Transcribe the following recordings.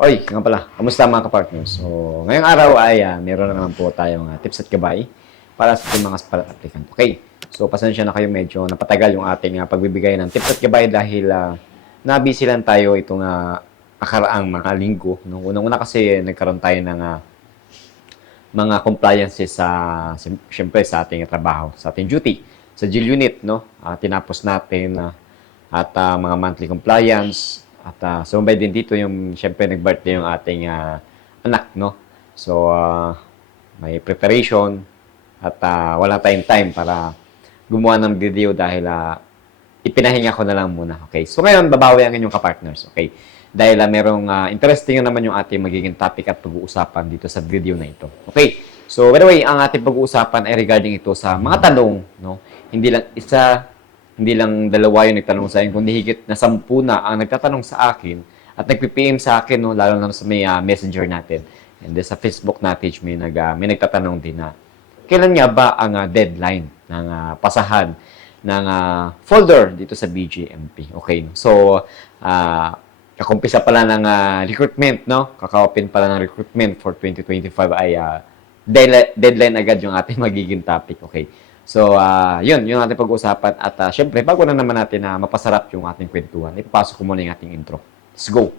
Oy, nga pala. Kamusta mga kapartners? So, ngayong araw ay uh, meron na naman po tayong uh, tips at gabay para sa mga aspirant applicant. Okay. So, pasensya na kayo medyo napatagal yung ating uh, pagbibigay ng tips at gabay dahil uh, nabisi lang tayo itong uh, nakaraang mga linggo. No? Unang-una kasi nagkaroon tayo ng uh, mga compliances sa, syempre, sa ating trabaho, sa ating duty, sa GIL unit, no? Uh, tinapos natin uh, at uh, mga monthly compliance, at uh, sumabay din dito yung, syempre, nag-birthday yung ating uh, anak, no? So, uh, may preparation at uh, wala tayong time para gumawa ng video dahil uh, ipinahinga ko na lang muna. Okay? So, ngayon, babawi ang inyong kapartners. Okay? Dahil uh, merong uh, interesting na naman yung ating magiging topic at pag-uusapan dito sa video na ito. Okay? So, by the way, ang ating pag-uusapan ay regarding ito sa mga tanong, no? Hindi lang isa, hindi lang dalawa yung nagtanong sa akin, kundi higit na sampu na ang nagtatanong sa akin at nagpi-PM sa akin, no, lalo na sa may uh, messenger natin. And then sa Facebook na page, may, nag, uh, may nagtatanong din na, kailan nga ba ang uh, deadline ng uh, pasahan ng uh, folder dito sa BGMP? Okay, so, uh, kakumpisa pala ng uh, recruitment, no? Kaka-open pala ng recruitment for 2025 ay uh, deadline agad yung ating magiging topic, okay? So, uh, yun, yung ating pag-uusapan. At uh, syempre, bago na naman natin na uh, mapasarap yung ating kwentuhan, ipapasok ko muna yung ating intro. Let's go!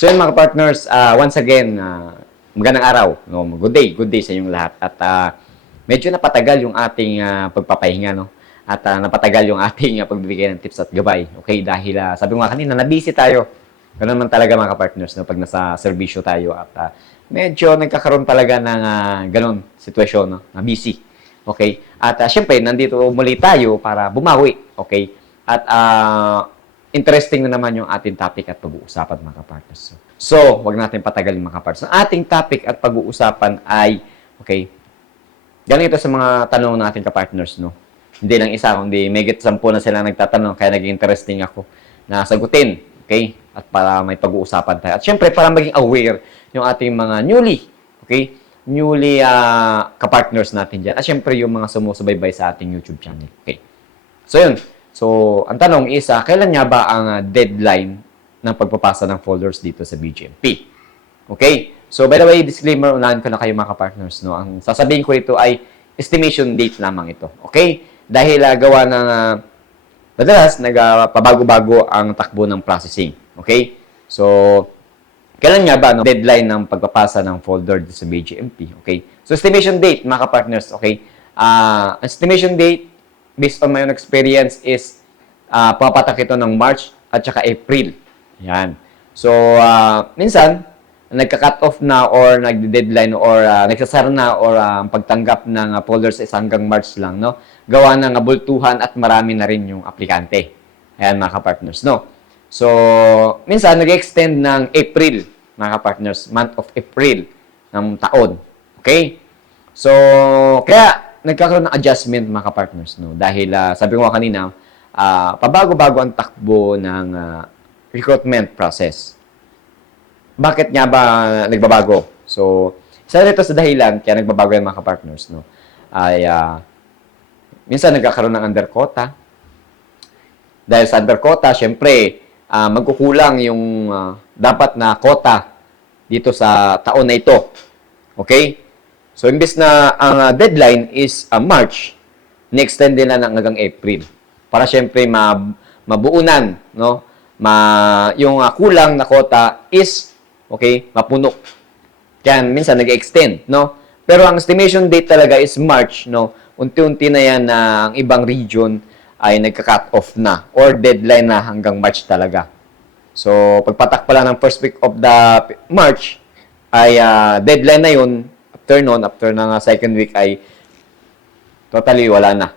So yun mga partners, uh, once again, uh, magandang araw. No? Good day, good day sa inyong lahat. At uh, medyo napatagal yung ating uh, pagpapahinga. No? At uh, napatagal yung ating uh, pagbibigay ng tips at gabay. Okay, dahil uh, sabi ko nga kanina, nabisi tayo. Ganun naman talaga mga partners no? pag nasa serbisyo tayo. At uh, medyo nagkakaroon talaga ng uh, ganun sitwasyon, no? na busy. Okay? At uh, syempre, nandito muli tayo para bumawi. Okay? At uh, interesting na naman yung ating topic at pag-uusapan mga kapartners. So, wag natin patagalin mga kapartners. Ang ating topic at pag-uusapan ay, okay, galing ito sa mga tanong ng ating kapartners, no? Hindi lang isa, kundi may get sampu na sila nagtatanong, kaya naging interesting ako na sagutin, okay? At para may pag-uusapan tayo. At syempre, para maging aware yung ating mga newly, okay? Newly uh, kapartners natin dyan. At syempre, yung mga sumusubaybay sa ating YouTube channel, okay? So, yun. So, ang tanong is, uh, kailan nga ba ang uh, deadline ng pagpapasa ng folders dito sa BGMP? Okay? So, by the way, disclaimer, unahan ko na kayo mga partners no? Ang sasabihin ko ito ay estimation date lamang ito. Okay? Dahil uh, gawa ng, uh, madalas, nagpabago-bago uh, ang takbo ng processing. Okay? So, kailan nga ba no, deadline ng pagpapasa ng folder dito sa BGMP? Okay? So, estimation date, mga partners okay? Uh, estimation date, based on my own experience is uh, pumapatak ito ng March at saka April. Yan. So, uh, minsan, nagka-cut off na or nagde-deadline or uh, nagsasara na or uh, pagtanggap ng uh, folders is hanggang March lang, no? Gawa ng abultuhan at marami na rin yung aplikante. Ayan, mga ka-partners, no? So, minsan, nag-extend ng April, mga ka-partners, month of April ng taon. Okay? So, kaya, nagkakaroon ng adjustment mga ka-partners no dahil uh, sabi ko nga kanina uh, pabago-bago ang takbo ng uh, recruitment process. Bakit nga ba nagbabago? So, isa rito sa dahilan kaya nagbabago yung mga ka-partners no ay uh, minsan nagkakaroon ng underquota. Dahil sa underquota, syempre, uh, magkukulang yung uh, dapat na quota dito sa taon na ito. Okay? So, imbes na ang uh, deadline is uh, March, ni-extend nila ng hanggang April. Para syempre ma mabuunan, no? Ma yung uh, kulang na quota is okay, mapuno. Kaya minsan nag-extend, no? Pero ang estimation date talaga is March, no? Unti-unti na yan na ang ibang region ay nagka-cut off na or deadline na hanggang March talaga. So, pagpatak pala ng first week of the March, ay uh, deadline na yun, after nun, after ng uh, second week ay totally wala na.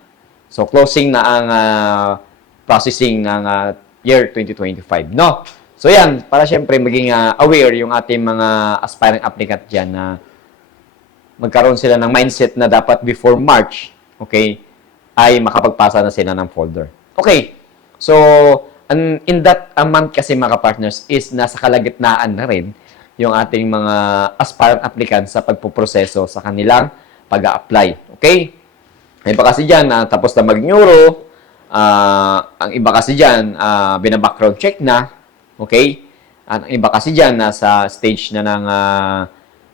So, closing na ang uh, processing ng uh, year 2025. No? So yan, para syempre maging ah, aware yung ating mga aspiring applicant dyan na magkaroon sila ng mindset na dapat before March, okay, ay makapagpasa na sila ng folder. Okay, so an- in that a month kasi mga partners is nasa kalagitnaan na rin yung ating mga aspirant applicants sa pagpuproseso sa kanilang pag-a-apply. Okay? May iba kasi dyan na tapos na mag-neuro, ah, ang iba kasi dyan, ah, binabackground check na, okay? At ang iba kasi dyan, nasa stage na ng ah,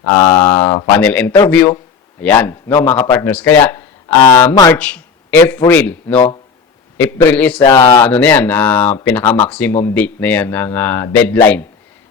ah, funnel interview. Ayan, no, mga partners. Kaya, ah, March, April, no? April is, ah, ano na yan, ah, pinaka-maximum date na yan ng ah, deadline.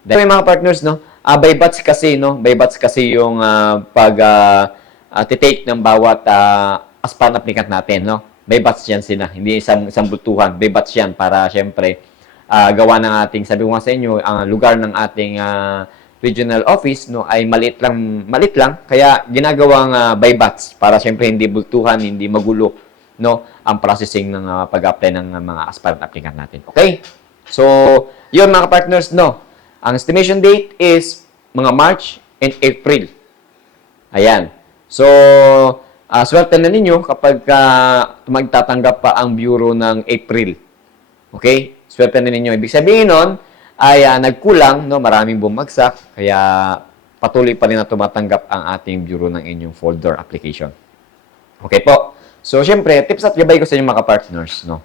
Dahil mga partners, no? Ah by batch kasi, no? By batch kasi yung ah, pag ah, ah, titake ng bawat uh, aspirant applicant natin, no? By batch yan sila, hindi isang, isang bultuhan. By batch yan para, syempre, ah, gawa ng ating, sabi ko nga sa inyo, ang lugar ng ating ah, regional office, no, ay maliit lang, maliit lang, kaya ginagawang ah, by batch para, syempre, hindi bultuhan, hindi magulo, no, ang processing ng ah, pag-apply ng ah, mga aspirant applicant natin. Okay? So, yun mga partners, no? Ang estimation date is mga March and April. Ayan. So, uh, swerte na ninyo kapag uh, magtatanggap pa ang bureau ng April. Okay? Swerte na ninyo. Ibig sabihin nun, ay ah, nagkulang, no? maraming bumagsak, kaya patuloy pa rin na tumatanggap ang ating bureau ng inyong folder application. Okay po. So, syempre, tips at gabay ko sa inyo mga partners, no?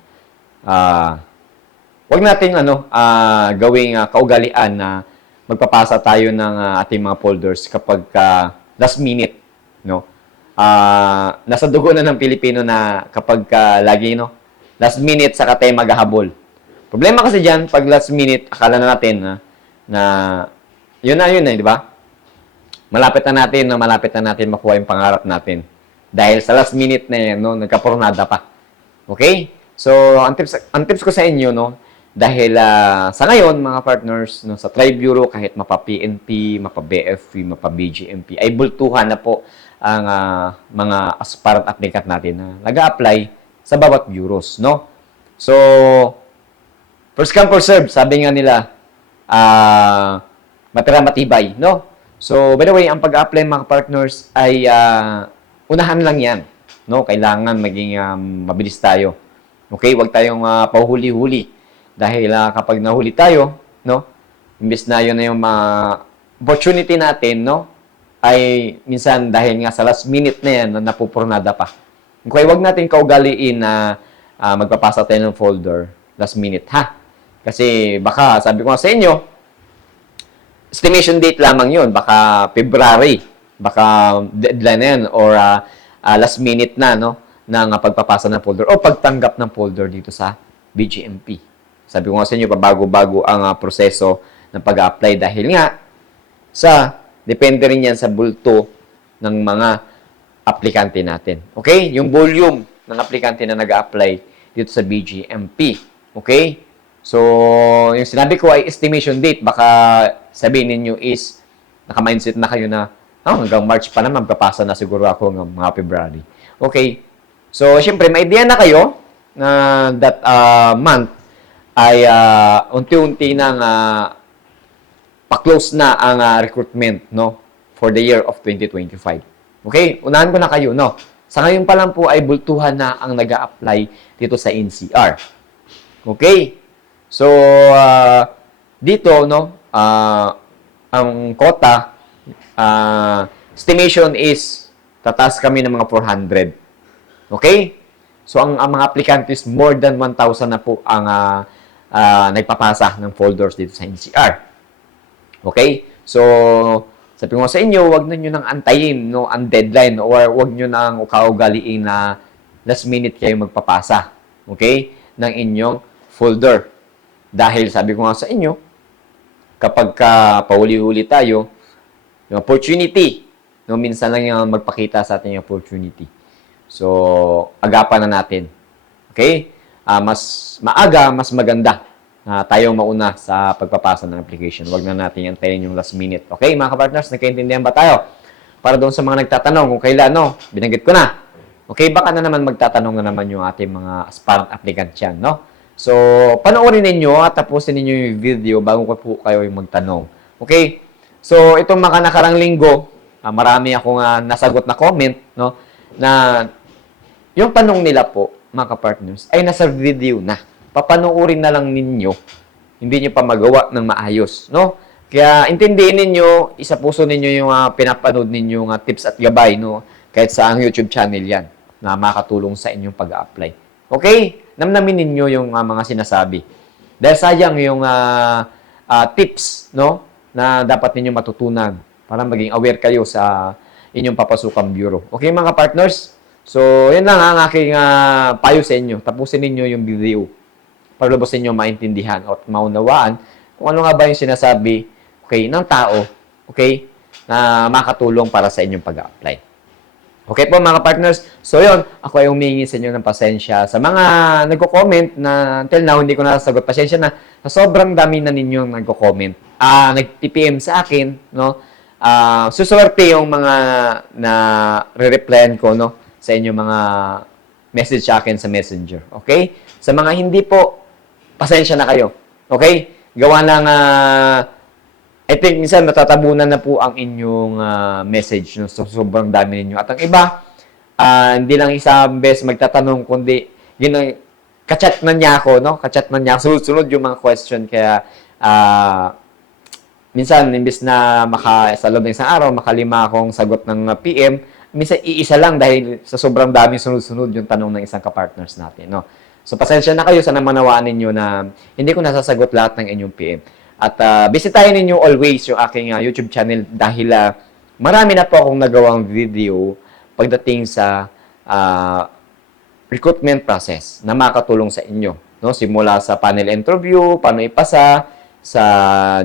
Ah, Huwag nating ano, ah, gawing ah, kaugalian na magpapasa tayo ng ah, ating mga folders kapag ka last minute, no? Ah, nasa dugo na ng Pilipino na kapag ka lagi, no? Last minute saka tayo maghahabol. Problema kasi diyan pag last minute akala na natin na na yun na yun eh, di ba? Malapit na natin na malapit na natin makuha yung pangarap natin. Dahil sa last minute na yan, no, nagkaporonada pa. Okay? So, ang tips, ang tips ko sa inyo, no, dahil ah, sa ngayon, mga partners, no, sa Tribe Bureau, kahit mapa PNP, mapa BFP, mapa BGMP, ay bultuhan na po ang ah, mga aspirant applicant natin na nag-apply sa bawat bureaus, no? So, first come, first serve, sabi nga nila, ah, matira matibay, no? So, by the way, ang pag-apply mga partners ay ah, unahan lang yan, no? Kailangan maging um, mabilis tayo. Okay, wag tayong uh, pauhuli-huli. Dahil ah, kapag nahuli tayo, no? Imbes na yun na yung mga opportunity natin, no? Ay minsan dahil nga sa last minute na yan, na napupurnada pa. Kaya wag natin kaugaliin na ah, magpapasa tayo ng folder last minute, ha? Kasi baka, sabi ko sa inyo, estimation date lamang yun. Baka February, baka deadline na yan, or ah, ah, last minute na, no? ng pagpapasa ng folder o pagtanggap ng folder dito sa BGMP. Sabi ko nga sa inyo, pabago-bago ang ah, proseso ng pag-apply dahil nga sa, depende rin yan sa bulto ng mga aplikante natin. Okay? Yung volume ng aplikante na nag-apply dito sa BGMP. Okay? So, yung sinabi ko ay estimation date. Baka sabihin ninyo is, naka-mindset na kayo na, oh, hanggang March pa naman, papasa na siguro ako ng mga February. Okay? So, syempre, may idea na kayo na that uh, month ay uh, unti-unti nang uh, pa-close na ang uh, recruitment no for the year of 2025. Okay? Unahan ko na kayo, no? Sa ngayon pa lang po ay bultuhan na ang nag apply dito sa NCR. Okay? So, uh, dito, no, uh, ang quota, uh, estimation is tataas kami ng mga 400. Okay? So, ang, ang mga applicant is more than 1,000 na po ang uh, uh, nagpapasa ng folders dito sa NCR. Okay? So, sabi ko sa inyo, wag na nyo nang antayin no, ang deadline or wag nyo nang kaugaliin na last minute kayo magpapasa. Okay? Ng inyong folder. Dahil sabi ko nga sa inyo, kapag ka pauli-huli tayo, yung opportunity, no, minsan lang yung magpakita sa atin yung opportunity. So, agapan na natin. Okay? Ah, mas maaga, mas maganda na tayo mauna sa pagpapasa ng application. Huwag na natin antayin yung last minute. Okay, mga kapartners, nagkaintindihan ba tayo? Para doon sa mga nagtatanong kung kailan, no? Binanggit ko na. Okay, baka na naman magtatanong na naman yung ating mga aspirant applicant yan, no? So, panoorin ninyo at tapusin ninyo yung video bago ko po kayo yung magtanong. Okay? So, itong mga nakarang linggo, ah, marami akong ah, nasagot na comment, no? Na yung tanong nila po, mga partners ay nasa video na. Papanoorin na lang ninyo. Hindi nyo pa magawa ng maayos, no? Kaya intindihin ninyo, isa puso ninyo yung ah, pinapanood ninyo nga tips at gabay, no? Kahit sa ang YouTube channel yan na makatulong sa inyong pag-apply. Okay? Namnamin ninyo yung ah, mga sinasabi. Dahil sayang yung ah, ah, tips, no? Na dapat ninyo matutunan para maging aware kayo sa inyong papasukang bureau. Okay, mga partners? So, yun lang ang aking ah, payo sa inyo. Tapusin ninyo yung video para lubos ninyo maintindihan at maunawaan kung ano nga ba yung sinasabi okay, ng tao okay, na makatulong para sa inyong pag-apply. Okay po mga partners. So yun, ako ay humingi sa inyo ng pasensya. Sa mga nagko-comment na until now hindi ko nasasagot, pasensya na sa sobrang dami na ninyong nagko-comment. Ah, nag-TPM sa akin, no? Ah, suswerte yung mga na re-replyan ko, no? Sa inyo mga message sa akin sa Messenger. Okay? Sa mga hindi po, pasensya na kayo. Okay? Gawa ng ah, I think minsan natatabunan na po ang inyong ah, message no? so, sobrang dami ninyo. At ang iba, ah, hindi lang isang beses magtatanong, kundi gina, kachat na niya ako, no? Kachat na niya. Sunod-sunod yung mga question. Kaya, ah, minsan, imbis na maka, sa loob ng isang araw, makalima akong sagot ng PM, minsan iisa lang dahil sa sobrang dami sunod-sunod yung tanong ng isang kapartners natin, no? So, pasensya na kayo, sana manawaan ninyo na hindi ko nasasagot lahat ng inyong PM. At uh, bisitahin ninyo always yung aking ah, YouTube channel dahil ah, marami na po akong nagawang video pagdating sa ah, recruitment process na makatulong sa inyo. No? Simula sa panel interview, paano ipasa, sa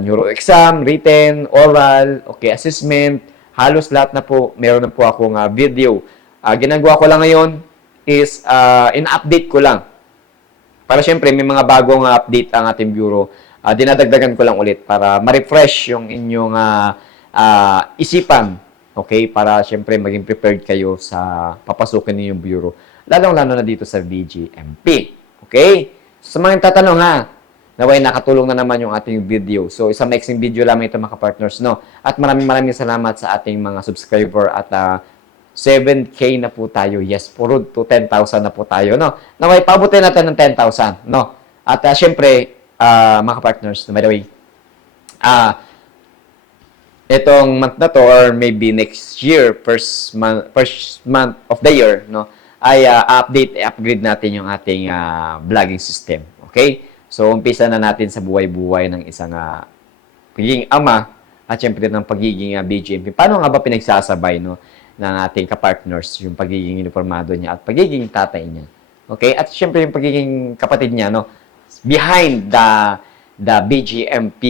neuro exam, written, oral, okay, assessment, halos lahat na po, meron na po akong ah, video. Ah, ginagawa ko lang ngayon is ah, in-update ko lang. Para syempre, may mga bagong ah, update ang ating bureau. Ah, dinadagdagan ko lang ulit para ma-refresh yung inyong ah, ah, isipan. Okay? Para syempre maging prepared kayo sa papasukin ninyong bureau. Lalong-lalo na dito sa BGMP. Okay? So, sa mga tatanong ha, naway nakatulong na naman yung ating video. So, isang mixing video lamang ito mga partners, no? At maraming maraming salamat sa ating mga subscriber at ah, 7K na po tayo. Yes, puro to 10,000 na po tayo, no? Naway, pabutin natin ng 10,000, no? At ah, syempre, ah, mga partners, by the way, ah, itong month na to or maybe next year, first month, first month of the year, no? ay ah, update, upgrade natin yung ating ah, vlogging system. Okay? So, umpisa na natin sa buhay-buhay ng isang ah, pagiging ama at syempre ng pagiging uh, BGMP. Paano nga ba pinagsasabay no, ng ating kapartners yung pagiging uniformado niya at pagiging tatay niya? Okay? At syempre yung pagiging kapatid niya, no? Behind the the BGMP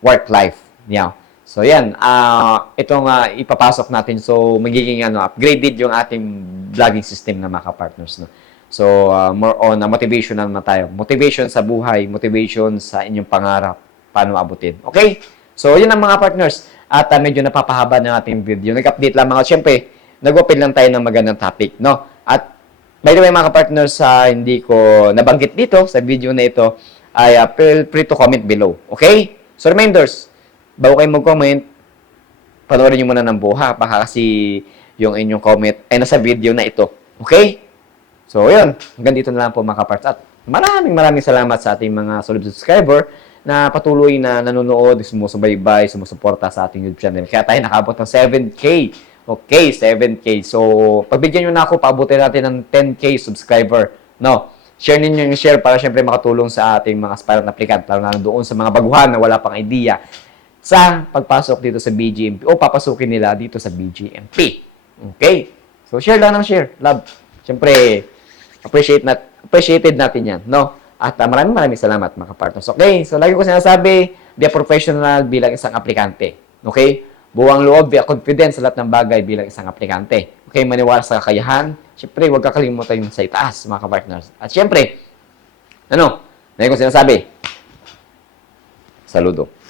work life niya. So yan, ah itong ah, ipapasok natin. So magiging ano, upgraded yung ating vlogging system na mga kapartners no. So ah, more on ah, motivational na tayo. Motivation sa buhay, motivation sa inyong pangarap, paano abutin. Okay? So yun ang mga partners. At ah, medyo napapahaba ng ating video. Nag-update lang mga, syempre, nag-open lang tayo ng magandang topic, no? At by the way mga partners, sa hindi ko nabanggit dito sa video na ito, ay ah, feel free to comment below. Okay? So reminders, bago kayo mag-comment, panoorin nyo muna ng buha. Baka kasi yung inyong comment ay nasa video na ito. Okay? So, yun. Hanggang dito na lang po mga kaparts. At maraming maraming salamat sa ating mga solid subscriber na patuloy na nanonood, sumusubaybay, sumusuporta sa ating YouTube channel. Kaya tayo nakabot ng 7K. Okay, 7K. So, pagbigyan nyo na ako, paabutin natin ng 10K subscriber. No? Share ninyo yung share para syempre makatulong sa ating mga aspirant applicant, lalo na doon sa mga baguhan na wala pang idea sa pagpasok dito sa BGMP o papasukin nila dito sa BGMP. Okay? So, share lang ng share. Love. Siyempre, appreciate nat appreciated natin yan, no? At uh, maraming maraming salamat mga partners. Okay? So, lagi ko sinasabi, be a professional bilang isang aplikante. Okay? Buwang loob, be a confident sa lahat ng bagay bilang isang aplikante. Okay? Maniwala sa kakayahan. Siyempre, huwag kakalimutan yung sa itaas, mga partners. At siyempre, ano? Lagi ko sinasabi, saludo.